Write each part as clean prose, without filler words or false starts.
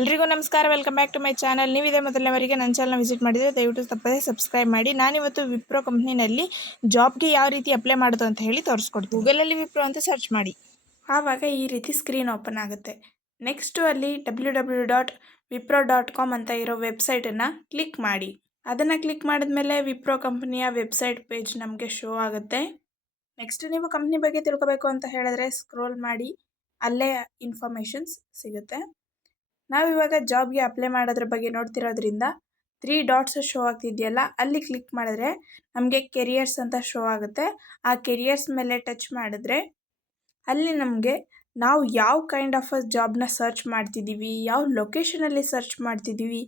ಎಲ್ರಿಗೂ ನಮಸ್ಕಾರ, welcome back to my channel. ನೀವು ಇದೇ ಮೊದಲನೇವರೆಗೆ ನನ್ನ ಚಾನಲ್ನ ವಿಸಿಟ್ ಮಾಡಿದರೆ ದಯವಿಟ್ಟು ತಪ್ಪದೇ ಸಬ್ಸ್ಕ್ರೈಬ್ ಮಾಡಿ. ನಾನಿವತ್ತು ವಿಪ್ರೋ ಕಂಪ್ನಿನಲ್ಲಿ ಜಾಬ್ಗೆ ಯಾವ ರೀತಿ ಅಪ್ಲೈ ಮಾಡೋದು ಅಂತ ಹೇಳಿ ತೋರಿಸ್ಕೊಡ್ತೀನಿ. ಗೂಗಲಲ್ಲಿ ವಿಪ್ರೋ ಅಂತ ಸರ್ಚ್ ಮಾಡಿ, ಆವಾಗ ಈ ರೀತಿ ಸ್ಕ್ರೀನ್ ಓಪನ್ ಆಗುತ್ತೆ. ನೆಕ್ಸ್ಟು ಅಲ್ಲಿ www.wipro.com ಅಂತ ಇರೋ ವೆಬ್ಸೈಟನ್ನು ಕ್ಲಿಕ್ ಮಾಡಿ. ಅದನ್ನು ಕ್ಲಿಕ್ ಮಾಡಿದ್ಮೇಲೆ ವಿಪ್ರೋ ಕಂಪ್ನಿಯ ವೆಬ್ಸೈಟ್ ಪೇಜ್ ನಮಗೆ ಶೋ ಆಗುತ್ತೆ. ನೆಕ್ಸ್ಟ್ ನೀವು ಕಂಪ್ನಿ ಬಗ್ಗೆ ತಿಳ್ಕೊಬೇಕು ಅಂತ ಹೇಳಿದ್ರೆ ಸ್ಕ್ರೋಲ್ ಮಾಡಿ, ಅಲ್ಲೇ ಇನ್ಫಾರ್ಮೇಷನ್ಸ್ ಸಿಗುತ್ತೆ. ನಾವಿವಾಗ ಜಾಬ್ಗೆ ಅಪ್ಲೈ ಮಾಡೋದ್ರ ಬಗ್ಗೆ ನೋಡ್ತಿರೋದ್ರಿಂದ 3 ಡಾಟ್ಸ್ ಶೋ ಆಗ್ತಿದೆಯಲ್ಲ, ಅಲ್ಲಿ ಕ್ಲಿಕ್ ಮಾಡಿದ್ರೆ ನಮಗೆ ಕೆರಿಯರ್ಸ್ ಅಂತ ಶೋ ಆಗುತ್ತೆ. ಆ ಕೆರಿಯರ್ಸ್ ಮೇಲೆ ಟಚ್ ಮಾಡಿದ್ರೆ ಅಲ್ಲಿ ನಮಗೆ ನಾವು ಯಾವ ಕೈಂಡ್ ಆಫ್ ಜಾಬ್ನ ಸರ್ಚ್ ಮಾಡ್ತಿದ್ದೀವಿ, ಯಾವ ಲೊಕೇಶನಲ್ಲಿ ಸರ್ಚ್ ಮಾಡ್ತಿದ್ದೀವಿ,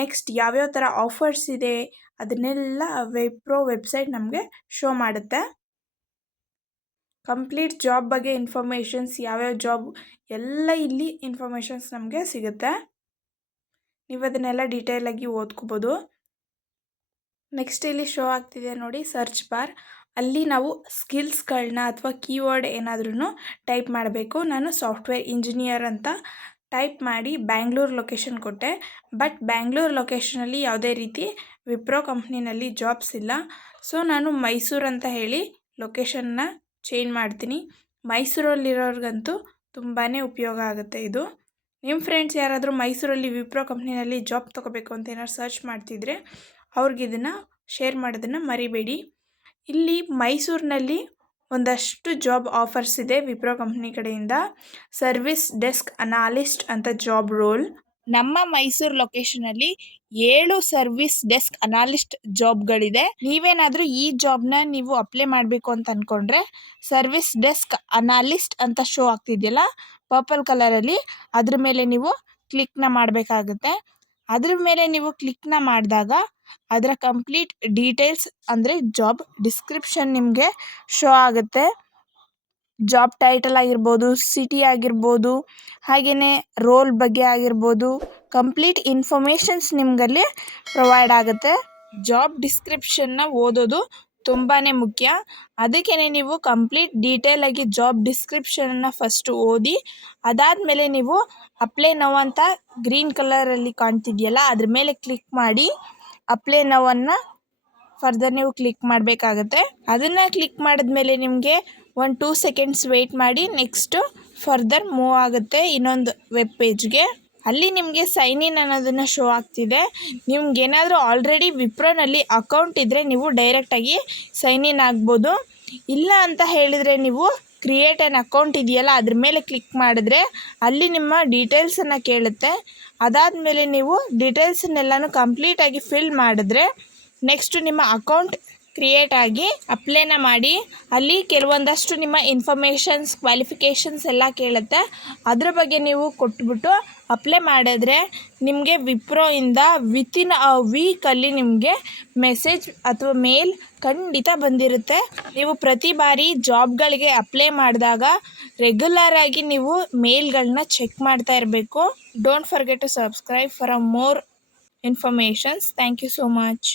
ನೆಕ್ಸ್ಟ್ ಯಾವ್ಯಾವ ಥರ ಆಫರ್ಸ್ ಇದೆ ಅದನ್ನೆಲ್ಲ ವಿಪ್ರೋ ವೆಬ್ಸೈಟ್ ನಮಗೆ ಶೋ ಮಾಡುತ್ತೆ. ಕಂಪ್ಲೀಟ್ ಜಾಬ್ ಬಗ್ಗೆ ಇನ್ಫಾರ್ಮೇಷನ್ಸ್, ಯಾವ್ಯಾವ ಜಾಬ್ ಎಲ್ಲ ಇಲ್ಲಿ ಇನ್ಫಾರ್ಮೇಷನ್ಸ್ ನಮಗೆ ಸಿಗುತ್ತೆ. ನೀವು ಅದನ್ನೆಲ್ಲ ಡೀಟೇಲಾಗಿ ಓದ್ಕೋಬೋದು. ನೆಕ್ಸ್ಟ್ ಇಲ್ಲಿ ಶೋ ಆಗ್ತಿದೆ ನೋಡಿ ಸರ್ಚ್ ಬಾರ್, ಅಲ್ಲಿ ನಾವು ಸ್ಕಿಲ್ಸ್ಗಳನ್ನ ಅಥವಾ ಕೀವರ್ಡ್ ಏನಾದ್ರೂ ಟೈಪ್ ಮಾಡಬೇಕು. ನಾನು ಸಾಫ್ಟ್ವೇರ್ ಇಂಜಿನಿಯರ್ ಅಂತ ಟೈಪ್ ಮಾಡಿ ಬ್ಯಾಂಗ್ಳೂರು ಲೊಕೇಶನ್ ಕೊಟ್ಟೆ. ಬಟ್ ಬ್ಯಾಂಗ್ಳೂರು ಲೊಕೇಶನಲ್ಲಿ ಯಾವುದೇ ರೀತಿ ವಿಪ್ರೋ ಕಂಪ್ನಿನಲ್ಲಿ ಜಾಬ್ಸ್ ಇಲ್ಲ. ಸೊ ನಾನು ಮೈಸೂರು ಅಂತ ಹೇಳಿ ಲೊಕೇಶನ್ನ ಚೇಂಜ್ ಮಾಡ್ತೀನಿ. ಮೈಸೂರಲ್ಲಿರೋರ್ಗಂತೂ ತುಂಬಾ ಉಪಯೋಗ ಆಗುತ್ತೆ ಇದು. ನಿಮ್ಮ ಫ್ರೆಂಡ್ಸ್ ಯಾರಾದರೂ ಮೈಸೂರಲ್ಲಿ ವಿಪ್ರೋ ಕಂಪ್ನಿನಲ್ಲಿ ಜಾಬ್ ತೊಗೋಬೇಕು ಅಂತ ಏನಾದ್ರು ಸರ್ಚ್ ಮಾಡ್ತಿದ್ರೆ ಅವ್ರಿಗೆ ಇದನ್ನು ಶೇರ್ ಮಾಡೋದನ್ನು ಮರಿಬೇಡಿ. ಇಲ್ಲಿ ಮೈಸೂರಿನಲ್ಲಿ ಒಂದಷ್ಟು ಜಾಬ್ ಆಫರ್ಸ್ ಇದೆ ವಿಪ್ರೋ ಕಂಪ್ನಿ ಕಡೆಯಿಂದ. ಸರ್ವಿಸ್ ಡೆಸ್ಕ್ ಅನಾಲಿಸ್ಟ್ ಅಂತ ಜಾಬ್ ರೋಲ್. ನಮ್ಮ ಮೈಸೂರು ಲೊಕೇಶನಲ್ಲಿ 7 ಸರ್ವಿಸ್ ಡೆಸ್ಕ್ ಅನಾಲಿಸ್ಟ್ ಜಾಬ್ಗಳಿದೆ. ನೀವೇನಾದರೂ ಈ ಜಾಬ್ನ ನೀವು ಅಪ್ಲೈ ಮಾಡಬೇಕು ಅಂತ ಅಂದ್ಕೊಂಡ್ರೆ ಸರ್ವಿಸ್ ಡೆಸ್ಕ್ ಅನಾಲಿಸ್ಟ್ ಅಂತ ಶೋ ಆಗ್ತಿದೆಯಲ್ಲ ಪರ್ಪಲ್ ಕಲರಲ್ಲಿ, ಅದ್ರ ಮೇಲೆ ನೀವು ಕ್ಲಿಕ್ನ ಮಾಡಬೇಕಾಗುತ್ತೆ. ಅದ್ರ ಮೇಲೆ ನೀವು ಕ್ಲಿಕ್ನ ಮಾಡಿದಾಗ ಅದರ ಕಂಪ್ಲೀಟ್ ಡೀಟೇಲ್ಸ್ ಅಂದರೆ ಜಾಬ್ ಡಿಸ್ಕ್ರಿಪ್ಷನ್ ನಿಮಗೆ ಶೋ ಆಗುತ್ತೆ. ಜಾಬ್ ಟೈಟಲ್ ಆಗಿರ್ಬೋದು, ಸಿಟಿ ಆಗಿರ್ಬೋದು, ಹಾಗೆಯೇ ರೋಲ್ ಬಗ್ಗೆ ಆಗಿರ್ಬೋದು, ಕಂಪ್ಲೀಟ್ ಇನ್ಫಾರ್ಮೇಷನ್ಸ್ ನಿಮಗಲ್ಲಿ ಪ್ರೊವೈಡ್ ಆಗುತ್ತೆ. ಜಾಬ್ ಡಿಸ್ಕ್ರಿಪ್ಷನ್ನ ಓದೋದು ತುಂಬಾ ಮುಖ್ಯ. ಅದಕ್ಕೇ ನೀವು ಕಂಪ್ಲೀಟ್ ಡೀಟೇಲಾಗಿ ಜಾಬ್ ಡಿಸ್ಕ್ರಿಪ್ಷನನ್ನು ಫಸ್ಟು ಓದಿ, ಅದಾದಮೇಲೆ ನೀವು ಅಪ್ಲೈ ನೌ ಅಂತ ಗ್ರೀನ್ ಕಲರಲ್ಲಿ ಕಾಣ್ತಿದೆಯಲ್ಲ ಅದ್ರ ಮೇಲೆ ಕ್ಲಿಕ್ ಮಾಡಿ ಅಪ್ಲೈ ನೌವನ್ನು ಫರ್ದರ್ ನೀವು ಕ್ಲಿಕ್ ಮಾಡಬೇಕಾಗತ್ತೆ. ಅದನ್ನು ಕ್ಲಿಕ್ ಮಾಡಿದ್ಮೇಲೆ ನಿಮಗೆ 1-2 ಸೆಕೆಂಡ್ಸ್ ವೆಯ್ಟ್ ಮಾಡಿ ನೆಕ್ಸ್ಟು ಫರ್ದರ್ ಮೂವ್ ಆಗುತ್ತೆ ಇನ್ನೊಂದು ವೆಬ್ ಪೇಜ್ಗೆ. ಅಲ್ಲಿ ನಿಮಗೆ ಸೈನ್ ಇನ್ ಅನ್ನೋದನ್ನು ಶೋ ಆಗ್ತಿದೆ. ನಿಮ್ಗೇನಾದರೂ ಆಲ್ರೆಡಿ ವಿಪ್ರೋನಲ್ಲಿ ಅಕೌಂಟ್ ಇದ್ದರೆ ನೀವು ಡೈರೆಕ್ಟಾಗಿ ಸೈನ್ ಇನ್ ಆಗ್ಬೋದು. ಇಲ್ಲ ಅಂತ ಹೇಳಿದರೆ ನೀವು ಕ್ರಿಯೇಟ್ ಆನ್ ಅಕೌಂಟ್ ಇದೆಯಲ್ಲ ಅದ್ರ ಮೇಲೆ ಕ್ಲಿಕ್ ಮಾಡಿದ್ರೆ ಅಲ್ಲಿ ನಿಮ್ಮ ಡೀಟೇಲ್ಸನ್ನು ಕೇಳುತ್ತೆ. ಅದಾದಮೇಲೆ ನೀವು ಡೀಟೇಲ್ಸನ್ನೆಲ್ಲನೂ ಕಂಪ್ಲೀಟಾಗಿ ಫಿಲ್ ಮಾಡಿದ್ರೆ ನೆಕ್ಸ್ಟು ನಿಮ್ಮ ಅಕೌಂಟ್ ಕ್ರಿಯೇಟ್ ಆಗಿ ಅಪ್ಲೈನ ಮಾಡಿ ಅಲ್ಲಿ ಕೆಲವೊಂದಷ್ಟು ನಿಮ್ಮ ಇನ್ಫಾರ್ಮೇಷನ್ಸ್, ಕ್ವಾಲಿಫಿಕೇಷನ್ಸ್ ಎಲ್ಲ ಕೇಳುತ್ತೆ. ಅದ್ರ ಬಗ್ಗೆ ನೀವು ಕೊಟ್ಬಿಟ್ಟು ಅಪ್ಲೈ ಮಾಡಿದ್ರೆ ನಿಮಗೆ ವಿಪ್ರೋಯಿಂದ ವಿತಿನ್ ಅ ವೀಕಲ್ಲಿ ನಿಮಗೆ ಮೆಸೇಜ್ ಅಥವಾ ಮೇಲ್ ಖಂಡಿತ ಬಂದಿರುತ್ತೆ. ನೀವು ಪ್ರತಿ ಬಾರಿ ಜಾಬ್ಗಳಿಗೆ ಅಪ್ಲೈ ಮಾಡಿದಾಗ ರೆಗ್ಯುಲರಾಗಿ ನೀವು ಮೇಲ್ಗಳನ್ನ ಚೆಕ್ ಮಾಡ್ತಾ ಇರಬೇಕು. Don't forget to subscribe for more informations. Thank you so much.